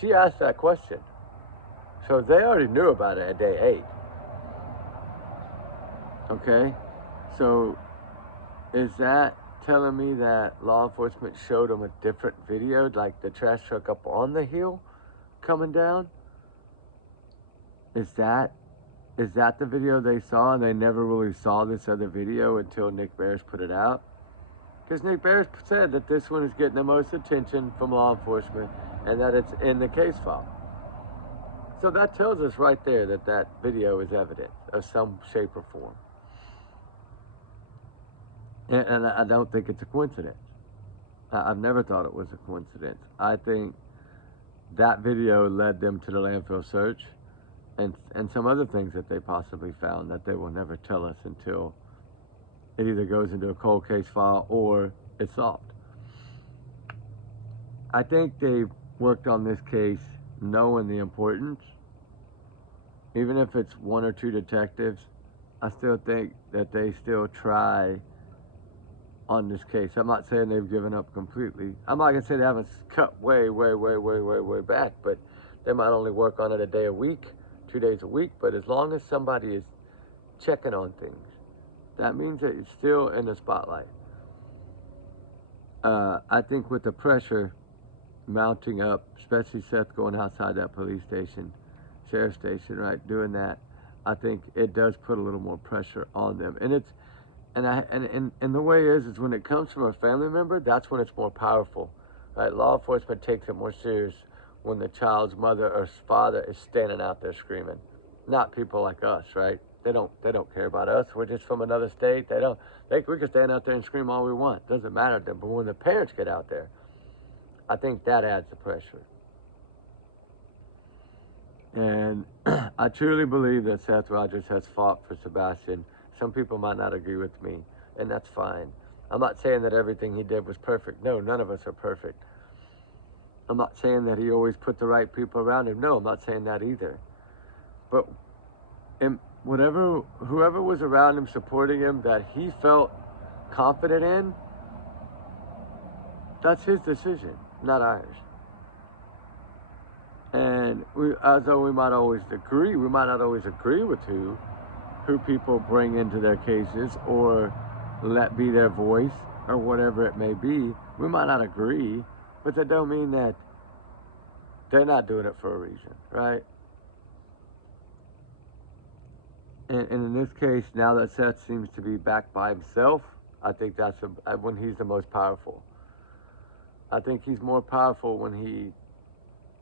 she asked that question. So they already knew about it at day 8. Okay? So is that telling me that law enforcement showed them a different video, like the trash truck up on the hill coming down? Is that the video they saw and they never really saw this other video until Nick Barris put it out? Because Nick Barris said that this one is getting the most attention from law enforcement and that it's in the case file. So that tells us right there that that video is evidence of some shape or form. And I don't think it's a coincidence. I've never thought it was a coincidence. I think that video led them to the landfill search and some other things that they possibly found that they will never tell us until it either goes into a cold case file or it's solved. I think they worked on this case knowing the importance. Even if it's 1 or 2 detectives, I still think that they still try on this case. I'm not saying they've given up completely. I'm not gonna say they haven't cut way back, but they might only work on it a day a week, 2 days a week. But as long as somebody is checking on things, that means that it's still in the spotlight. I think with the pressure mounting up, especially Seth going outside that police station, sheriff station, right, doing that, I think it does put a little more pressure on them. And it's and the way is when it comes from a family member, that's when it's more powerful, right? Law enforcement takes it more serious when the child's mother or father is standing out there screaming, not people like us, right? They don't care about us. We're just from another state. We can stand out there and scream all we want. Doesn't matter to them. But when the parents get out there, I think that adds the pressure. And I truly believe that Seth Rogers has fought for Sebastian. Some people might not agree with me, and that's fine. I'm not saying that everything he did was perfect. No, none of us are perfect. I'm not saying that he always put the right people around him. No, I'm not saying that either. But whoever was around him supporting him that he felt confident in, that's his decision, not ours. And although we might not always agree with who people bring into their cases or let be their voice or whatever it may be. We might not agree, but that don't mean that they're not doing it for a reason, right? And in this case, now that Seth seems to be back by himself, I think that's when he's the most powerful. I think he's more powerful when he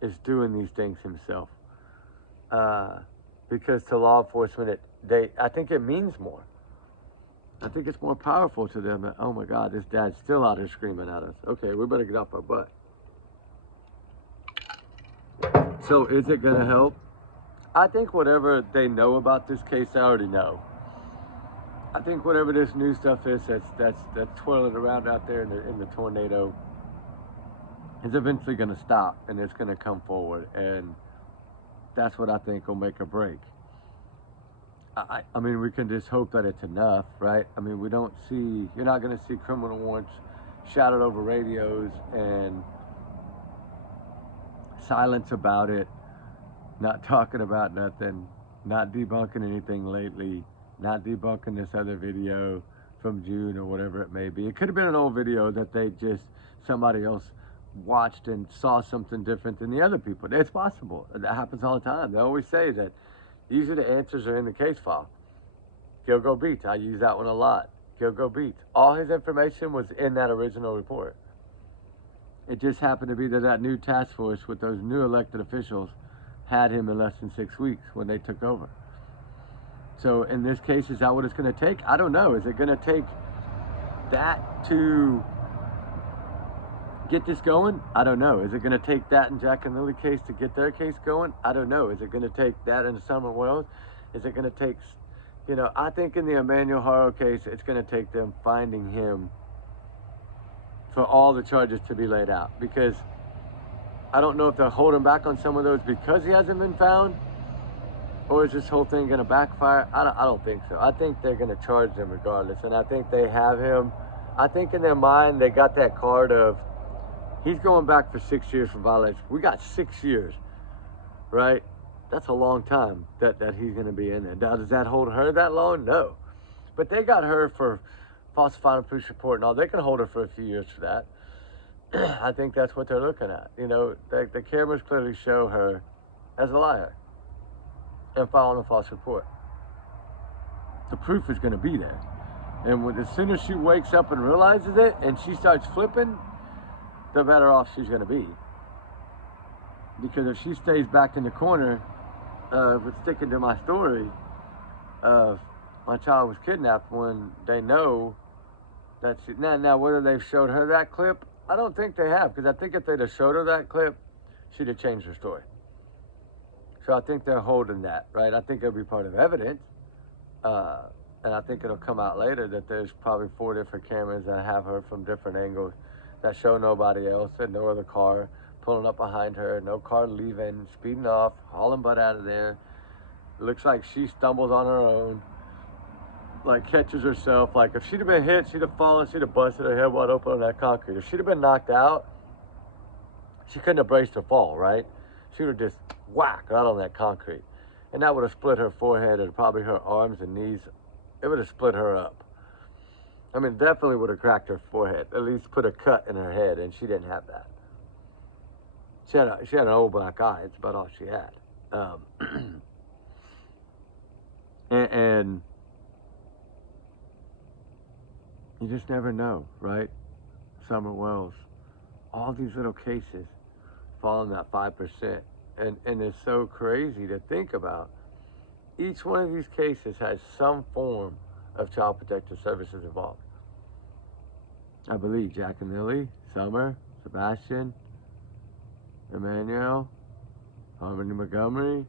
is doing these things himself. Because to law enforcement, I think it means more. I think it's more powerful to them that, oh my God, this dad's still out here screaming at us. Okay, we better get off our butt. So is it gonna help? I think whatever they know about this case, I already know. I think whatever this new stuff is that's twirling around out there in the tornado is eventually gonna stop and it's gonna come forward, and that's what I think will make or break. I mean, we can just hope that it's enough, right? I mean, you're not going to see criminal warrants shouted over radios and silence about it, not talking about nothing, not debunking anything lately, not debunking this other video from June or whatever it may be. It could have been an old video that somebody else watched and saw something different than the other people. It's possible. That happens all the time. They always say that usually the answers are in the case file. Gilgo Beats, I use that one a lot. Gilgo Beats. All his information was in that original report. It just happened to be that that new task force with those new elected officials had him in less than 6 weeks when they took over. So in this case, is that what it's going to take? I don't know. Is it going to take that to get this going? I don't know. Is it going to take that in Jack and Lily case to get their case going? I don't know. Is it going to take that in Summer Wells? Is it going to take, you know, I think in the Emmanuel Haro case, it's going to take them finding him for all the charges to be laid out, because I don't know if they're holding back on some of those because he hasn't been found, or is this whole thing going to backfire? I don't think so. I think they're going to charge him regardless, and I think they have him. I think in their mind they got that card of he's going back for 6 years for violation. We got 6 years, right? That's a long time that he's going to be in there. Now, does that hold her that long? No. But they got her for falsifying a police report and all. They can hold her for a few years for that. I think that's what they're looking at. You know, the cameras clearly show her as a liar and filing a false report. The proof is going to be there. And as soon as she wakes up and realizes it and she starts flipping, the better off she's going to be. Because if she stays back in the corner, with sticking to my story of my child was kidnapped, when they know that she, now whether they've showed her that clip, I don't think they have, because I think if they'd have showed her that clip, she'd have changed her story. So I think they're holding that, right? I think it'll be part of evidence, and I think it'll come out later that there's probably 4 different cameras that have her from different angles that show nobody else and no other car pulling up behind her, no car leaving, speeding off, hauling butt out of there. It looks like she stumbles on her own, like catches herself. Like if she'd have been hit, she'd have fallen, she'd have busted her head wide open on that concrete. If she'd have been knocked out, she couldn't have braced her fall, right? She would have just whacked right on that concrete. And that would have split her forehead and probably her arms and knees. It would have split her up. I mean, definitely would have cracked her forehead, at least put a cut in her head, and she didn't have that. She had an old black eye. It's about all she had. And you just never know, right? Summer Wells, all these little cases fall in that 5%. And it's so crazy to think about. Each one of these cases has some form of Child Protective Services involved. I believe Jack and Lily, Summer, Sebastian, Emmanuel, Harmony Montgomery.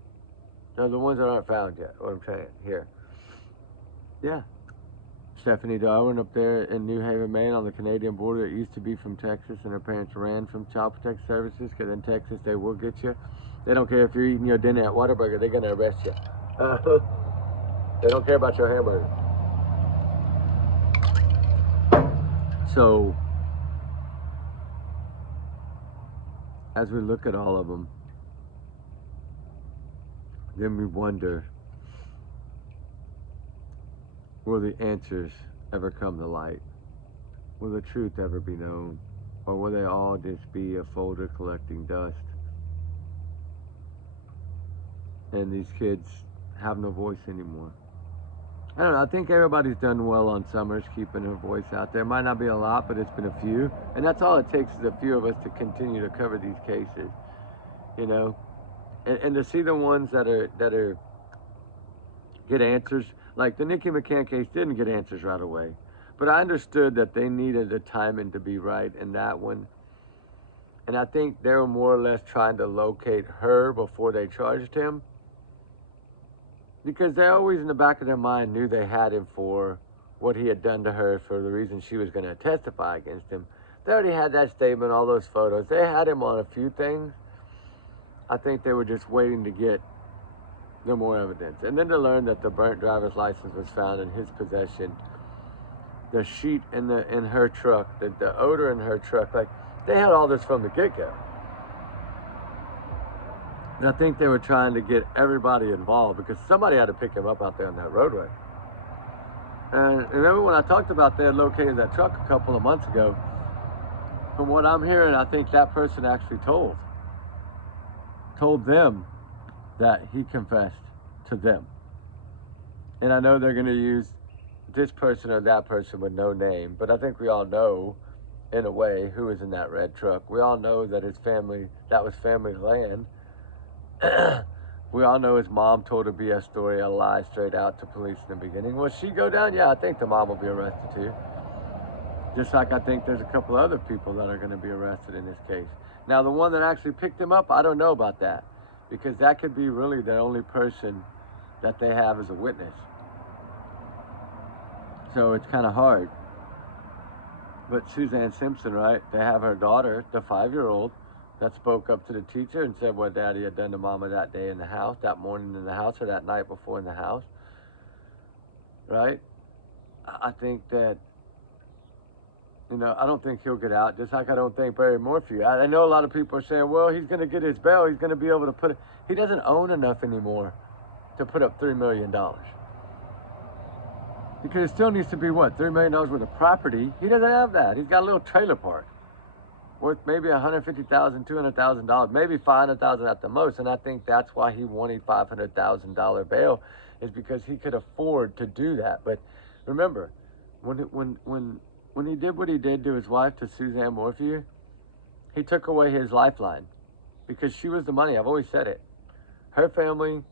They're the ones that aren't found yet, what I'm saying here. Yeah. Stephanie Darwin up there in New Haven, Maine on the Canadian border. It used to be from Texas, and her parents ran from Child Protective Services, because in Texas they will get you. They don't care if you're eating your dinner at Whataburger, they're going to arrest you. They don't care about your hamburger. So, as we look at all of them, then we wonder, will the answers ever come to light? Will the truth ever be known? Or will they all just be a folder collecting dust? And these kids have no voice anymore. I don't know, I think everybody's done well on Summers, keeping her voice out there. Might not be a lot, but it's been a few. And that's all it takes, is a few of us to continue to cover these cases, you know? And to see the ones that are get answers. Like the Nikki McCann case didn't get answers right away. But I understood that they needed the timing to be right in that one. And I think they were more or less trying to locate her before they charged him. Because they always in the back of their mind knew they had him for what he had done to her, for the reason she was going to testify against him. They already had that statement, all those photos. They had him on a few things. I think they were just waiting to get no more evidence. And then to learn that the burnt driver's license was found in his possession. The sheet in her truck, the odor in her truck. Like, they had all this from the get-go. And I think they were trying to get everybody involved, because somebody had to pick him up out there on that roadway. And remember when I talked about they had located that truck a couple of months ago, from what I'm hearing, I think that person actually told them that he confessed to them. And I know they're going to use this person or that person with no name, but I think we all know, in a way, who was in that red truck. We all know that that was family land. We all know his mom told a BS story, a lie straight out to police in the beginning. Will she go down? Yeah, I think the mom will be arrested too. Just like I think there's a couple other people that are going to be arrested in this case. Now, the one that actually picked him up, I don't know about that, because that could be really the only person that they have as a witness. So it's kind of hard. But Suzanne Simpson, right? They have her daughter, the 5-year-old, that spoke up to the teacher and said what Daddy had done to Mama that day in the house, that morning in the house, or that night before in the house. Right? I think that, I don't think he'll get out, just like I don't think Barry Morphew. I know a lot of people are saying, well, he's going to get his bail. He's going to be able to put it. He doesn't own enough anymore to put up $3 million. Because it still needs to be, what, $3 million worth of property? He doesn't have that. He's got a little trailer park worth maybe $150,000, $200,000, maybe $500,000 at the most. And I think that's why he wanted $500,000 bail, is because he could afford to do that. But remember, when he did what he did to his wife, to Suzanne Morphew, he took away his lifeline, because she was the money. I've always said it. Her family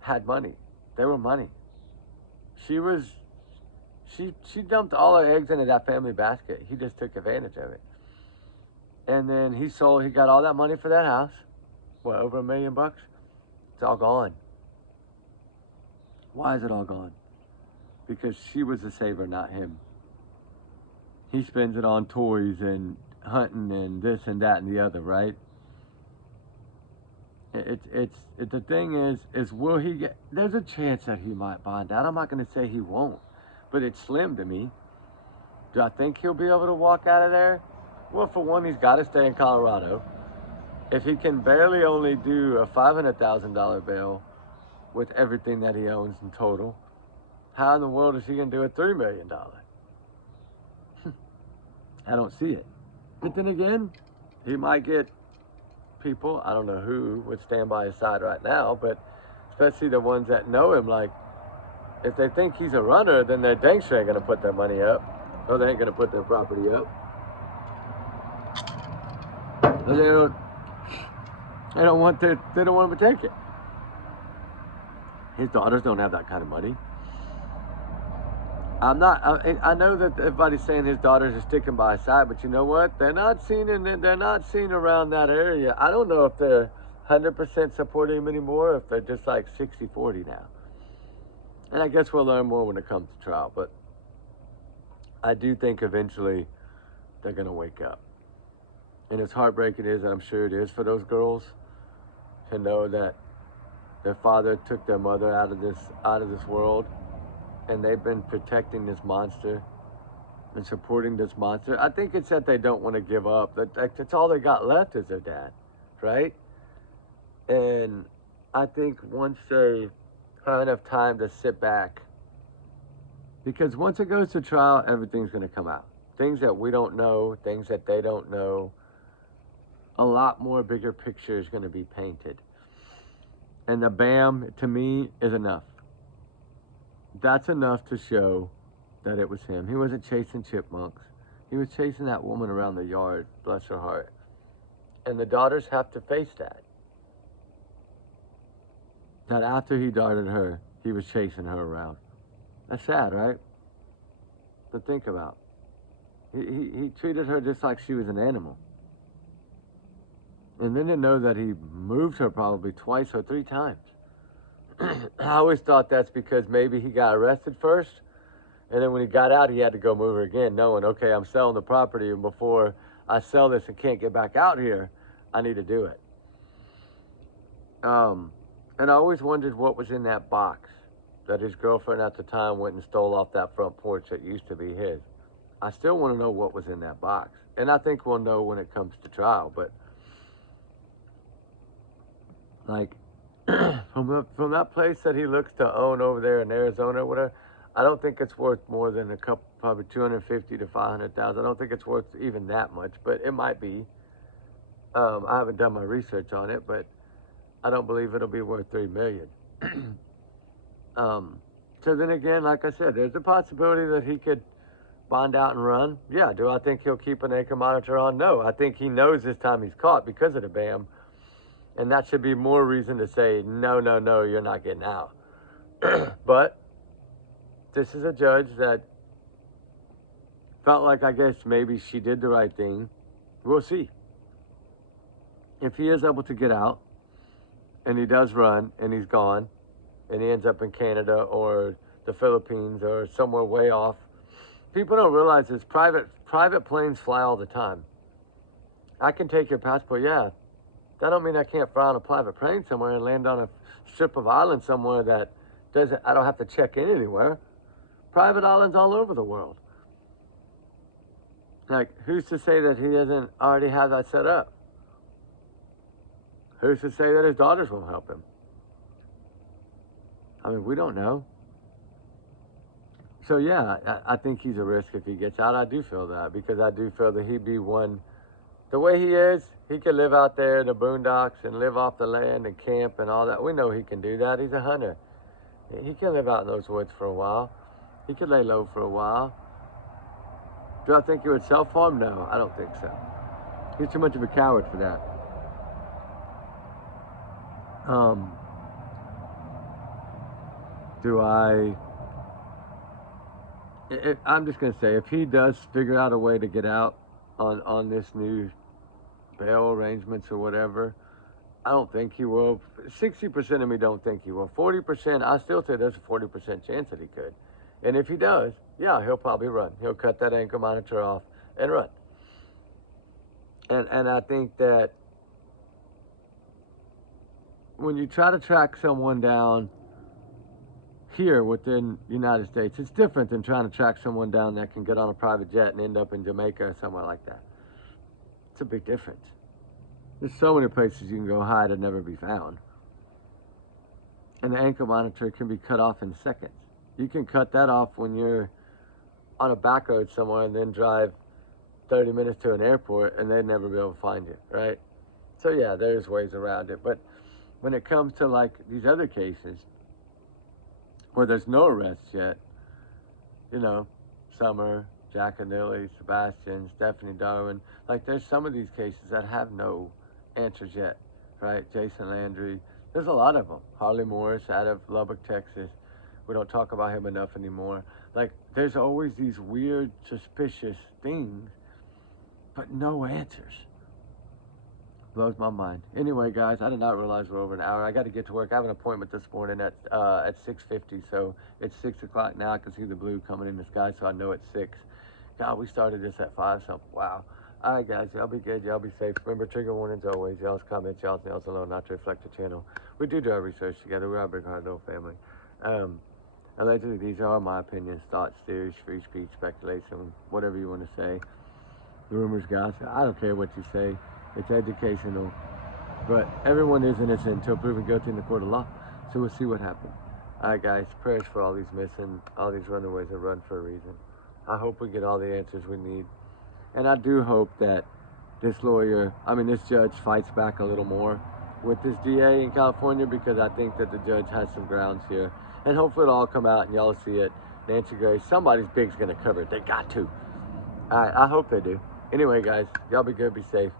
had money. They were money. She dumped all her eggs into that family basket. He just took advantage of it. And then he got all that money for that house. What, over $1 million? It's all gone. Why is it all gone? Because she was the saver, not him. He spends it on toys and hunting and this and that and the other, right? The thing is will he get, there's a chance that he might bond out. I'm not going to say he won't, but it's slim to me. Do I think he'll be able to walk out of there? Well, for one, he's got to stay in Colorado. If he can barely only do a $500,000 bail with everything that he owns in total, how in the world is he going to do a $3 million? I don't see it. But then again, he might get people, I don't know who would stand by his side right now, but especially the ones that know him, like, if they think he's a runner, then they're dang sure ain't going to put their money up, or they ain't going to put their property up. Or they don't want him to take it. His daughters don't have that kind of money. I know that everybody's saying his daughters are sticking by his side, but you know what? They're not seen around that area. I don't know if they're 100% supporting him anymore, or if they're just like 60-40 now. And I guess we'll learn more when it comes to trial, but I do think eventually they're going to wake up. And as heartbreaking as I'm sure it is for those girls to know that their father took their mother out of this world, and they've been protecting this monster and supporting this monster. I think it's that they don't want to give up. That's all they got left is their dad, right? And I think once they have enough time to sit back, because once it goes to trial, everything's going to come out. Things that we don't know, things that they don't know, a lot more bigger picture is going to be painted. And the BAM, to me, is enough. That's enough to show that it was him. He wasn't chasing chipmunks. He was chasing that woman around the yard, bless her heart. And the daughters have to face that. That after he darted her, he was chasing her around. That's sad, right? To think about. He treated her just like she was an animal. And then to know that he moved her probably twice or 3 times. I always thought that's because maybe he got arrested first, and then when he got out, he had to go move her again, knowing, okay, I'm selling the property, and before I sell this and can't get back out here, I need to do it. And I always wondered what was in that box that his girlfriend at the time went and stole off that front porch that used to be his. I still want to know what was in that box. And I think we'll know when it comes to trial, but like, from that place that he looks to own over there in Arizona or whatever, I don't think it's worth more than a couple, probably 250 to 500,000. I don't think it's worth even that much, but it might be. I haven't done my research on it, but I don't believe it'll be worth $3 million. So then again, like I said, there's a possibility that he could bond out and run. Yeah. Do I think he'll keep an ankle monitor on? No. I think he knows this time he's caught because of the BAM, and that should be more reason to say no, no, no, you're not getting out. But this is a judge that felt like, I guess, maybe she did the right thing. We'll see. If he is able to get out, and he does run, and he's gone, and he ends up in Canada or the Philippines or somewhere way off, people don't realize this. Private planes fly all the time. I can take your passport, yeah. That don't mean I can't fly on a private plane somewhere and land on a strip of island somewhere that I don't have to check in anywhere. Private islands all over the world. Like, who's to say that he doesn't already have that set up? Who's to say that his daughters won't help him? I mean, we don't know. So yeah, I think he's a risk if he gets out. I do feel that, because I do feel that he'd be one. The way he is, he could live out there in the boondocks and live off the land and camp and all that. We know he can do that. He's a hunter. He can live out in those woods for a while. He could lay low for a while. Do I think he would self-harm? No, I don't think so. He's too much of a coward for that. I'm just going to say, if he does figure out a way to get out on this new bail arrangements or whatever, I don't think he will. 60% of me don't think he will. 40%, I still say there's a 40% chance that he could. And if he does, yeah, he'll probably run. He'll cut that ankle monitor off and run. And I think that when you try to track someone down here within the United States, it's different than trying to track someone down that can get on a private jet and end up in Jamaica or somewhere like that. It's a big difference. There's so many places you can go hide and never be found. And the ankle monitor can be cut off in seconds. You can cut that off when you're on a back road somewhere and then drive 30 minutes to an airport and they'd never be able to find you, right? So yeah, there's ways around it. But when it comes to like these other cases where there's no arrests yet, you know, Summer, Jack and Lily, Sebastian, Stephanie Darwin, like there's some of these cases that have no answers yet, right? Jason Landry, there's a lot of them. Harley Morris out of Lubbock, Texas. We don't talk about him enough anymore. Like, there's always these weird, suspicious things, but no answers. Blows my mind. Anyway, guys, I did not realize we're over an hour. I got to get to work. I have an appointment this morning at 6:50, so it's 6 o'clock now. I can see the blue coming in the sky, so I know it's 6. God, we started this at 5, so wow. All right, guys, y'all be good. Y'all be safe. Remember, trigger warnings always. Y'all's comments, y'all's nails alone, not to reflect the channel. We do our research together. We're a big, hard, little family. Allegedly, these are my opinions, thoughts, theories, free speech, speculation, whatever you want to say. Rumors, gossip. I don't care what you say. It's educational. But everyone is innocent until proven guilty in the court of law. So we'll see what happens. All right, guys. Prayers for all these missing, all these runaways that run for a reason. I hope we get all the answers we need. And I do hope that this judge fights back a little more with this DA in California, because I think that the judge has some grounds here. And hopefully it'll all come out and y'all see it. Nancy Grace, somebody's big's going to cover it. They got to. All right, I hope they do. Anyway, guys, y'all be good, be safe.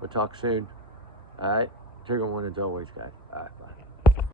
We'll talk soon. All right? Trigger warnings always, guys. All right.